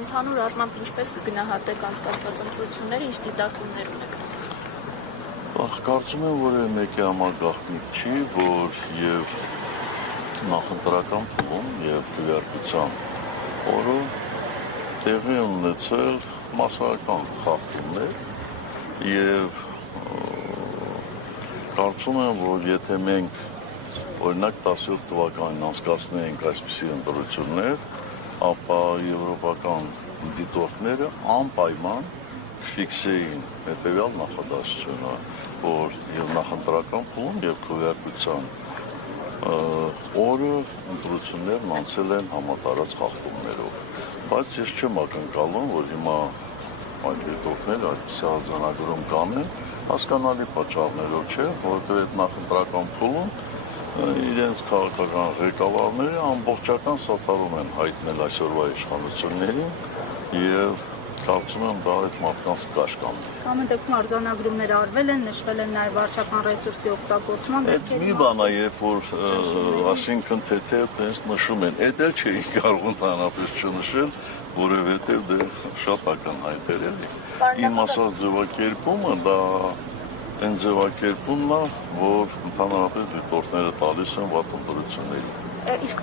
ընդհանուր առմամբ ինչպես կգնահատեք անցկացված ընտրությունները, ինչ դիտարկումներ ունեք։ Կարծում եմ, որ մեկի համար գաղտնիք չի, որ եւ նախընտրական փուլում եւ քվեարկության օրը տեղի ունեցել մասսայական խախտումներ եւ կարծում եմ, որ եթե մենք օրինակ 17 թվականին անցկացնեինք այսպիսի ընտրություններ, ապա եվրոպական դիտորդները անպայման ֆիքսեին հետևյալ նախադասությունը, որ եւ նախընտրական փուլում եւ քվեարկության օրը ընտրություններն անցել են համատարած խախտումներով, բայց ես չեմ ակնկալում, որ հիմա այդ դիտորդները այդպիսի արձանագրում կանեն, հասկանալի պատճառներով չէ, որովհետեւ այդ նախընտրական փուլում իրենց քաղաքական ղեկավարները ամբողջական սատարում են հայտնել այսօրվա իշխանություններին եւ կարծում եմ դա այդ մարդկանց կաշկան է։ Ամեն դեպքում արձանագրումներ արվել են, նշվել են նաեւ վարչական ռեսուրսի օգտագործման Այդ մի բան է, երբ որ ասինքն թեթև տենց նշում են, այդ էլ չէի կարող ընդհանրապես չնշել, որովհետեւ դե շատ ակնհայտ էր էլի։ Իմ ասած ձևակերպումը դա այն ձևակերպումն է, որ ընդհանրապես դիտորդները տալիս են վատ ընտրությունների։ Իսկ